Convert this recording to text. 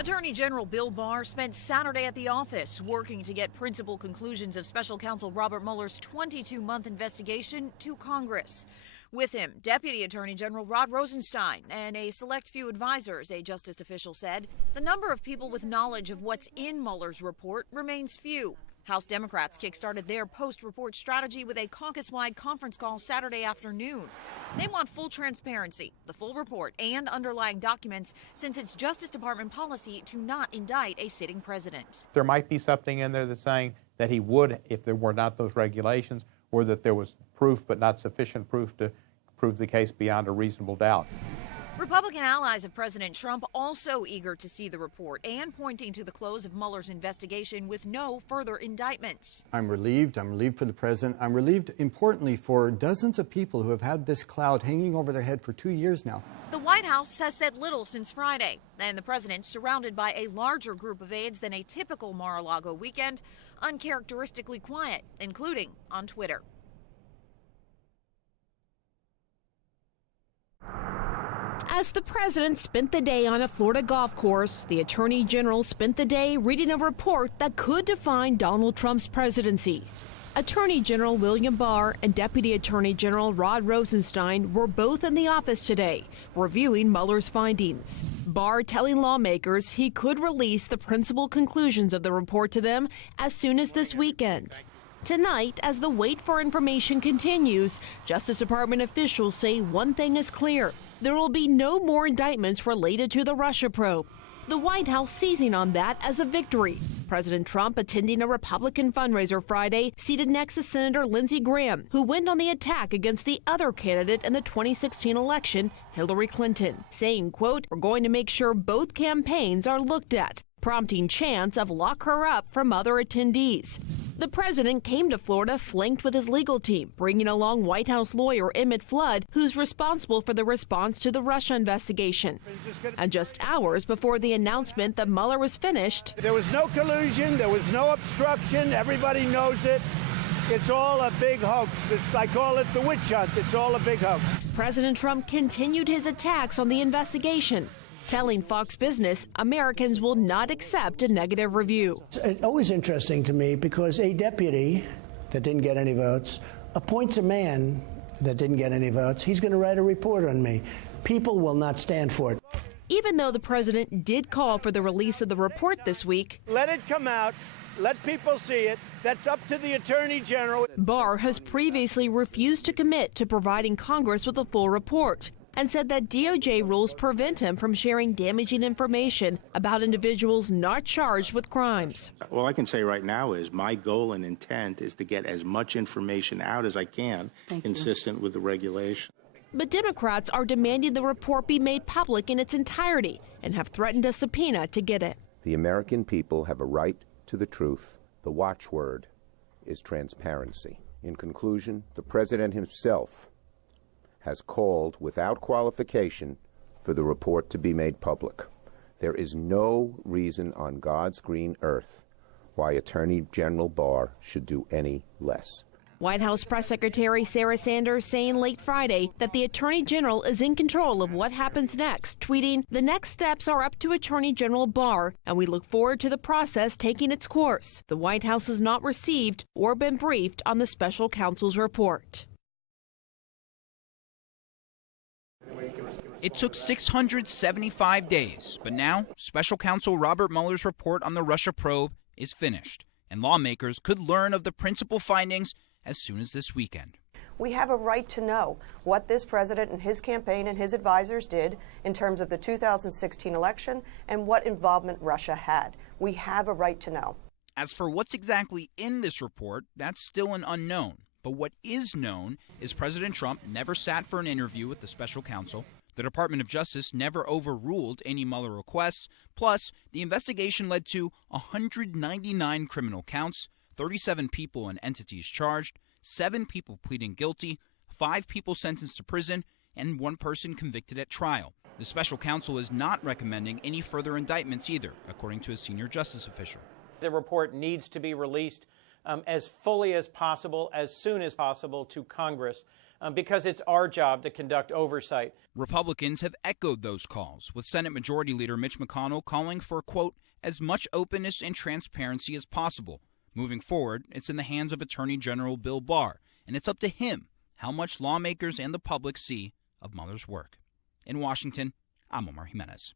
Attorney General Bill Barr spent Saturday at the office working to get principal conclusions of special counsel Robert Mueller's 22-month investigation to Congress. With him, Deputy Attorney General Rod Rosenstein and a select few advisors, a justice official said. The number of people with knowledge of what's in Mueller's report remains few. House Democrats kickstarted their post-report strategy with a caucus-wide conference call Saturday afternoon. They want full transparency, the full report, and underlying documents, since it's Justice Department policy to not indict a sitting president. There might be something in there that's saying that he would if there were not those regulations, or that there was proof but not sufficient proof to prove the case beyond a reasonable doubt. Republican allies of President Trump also eager to see the report and pointing to the close of Mueller's investigation with no further indictments. I'm relieved. I'm relieved for the president. I'm relieved, importantly, for dozens of people who have had this cloud hanging over their head for 2 years now. The White House has said little since Friday, and the president, surrounded by a larger group of aides than a typical Mar-a-Lago weekend, uncharacteristically quiet, including on Twitter. As the president spent the day on a Florida golf course, the attorney general spent the day reading a report that could define Donald Trump's presidency. Attorney General William Barr and Deputy Attorney General Rod Rosenstein were both in the office today, reviewing Mueller's findings. Barr telling lawmakers he could release the principal conclusions of the report to them as soon as this weekend. Tonight, as the wait for information continues, Justice Department officials say one thing is clear. There will be no more indictments related to the Russia probe. The White House seizing on that as a victory. President Trump attending a Republican fundraiser Friday, seated next to Senator Lindsey Graham, who went on the attack against the other candidate in the 2016 election, Hillary Clinton, saying, quote, "We're going to make sure both campaigns are looked at," prompting chants of lock her up from other attendees. The president came to Florida flanked with his legal team, bringing along White House lawyer Emmett Flood, who's responsible for the response to the Russia investigation. And just hours before the announcement that Mueller was finished, there was no collusion, there was no obstruction, everybody knows it. It's all a big hoax. I call it the witch hunt. It's all a big hoax. President Trump continued his attacks on the investigation, telling Fox Business Americans will not accept a negative review. It's always interesting to me because a deputy that didn't get any votes appoints a man that didn't get any votes. He's going to write a report on me. People will not stand for it. Even though the president did call for the release of the report this week, let it come out. Let people see it. That's up to the Attorney General. Barr has previously refused to commit to providing Congress with a full report and said that DOJ rules prevent him from sharing damaging information about individuals not charged with crimes. All I can say right now is my goal and intent is to get as much information out as I can, consistent with the regulation. But Democrats are demanding the report be made public in its entirety and have threatened a subpoena to get it. The American people have a right to the truth. The watchword is transparency. In conclusion, the president himself has called without qualification for the report to be made public. There is no reason on God's green earth why Attorney General Barr should do any less. White House Press Secretary Sarah Sanders saying late Friday that the Attorney General is in control of what happens next, tweeting, "The next steps are up to Attorney General Barr, and we look forward to the process taking its course." The White House has not received or been briefed on the special counsel's report. It took 675 days, but now special counsel Robert Mueller's report on the Russia probe is finished, and lawmakers could learn of the principal findings as soon as this weekend. We have a right to know what this president and his campaign and his advisors did in terms of the 2016 election and what involvement Russia had. We have a right to know. As for what's exactly in this report, that's still an unknown. But what is known is President Trump never sat for an interview with the special counsel. The Department of Justice never overruled any Mueller requests. Plus, the investigation led to 199 criminal counts, 37 people and entities charged, 7 people pleading guilty, 5 people sentenced to prison, and 1 person convicted at trial. The special counsel is not recommending any further indictments either, according to a senior justice official. The report needs to be released as fully as possible, as soon as possible to Congress. because it's our job to conduct oversight. Republicans have echoed those calls, with Senate Majority Leader Mitch McConnell calling for, quote, as much openness and transparency as possible. Moving forward, it's in the hands of Attorney General Bill Barr, and it's up to him how much lawmakers and the public see of Mueller's work. In Washington, I'm Omar Jimenez.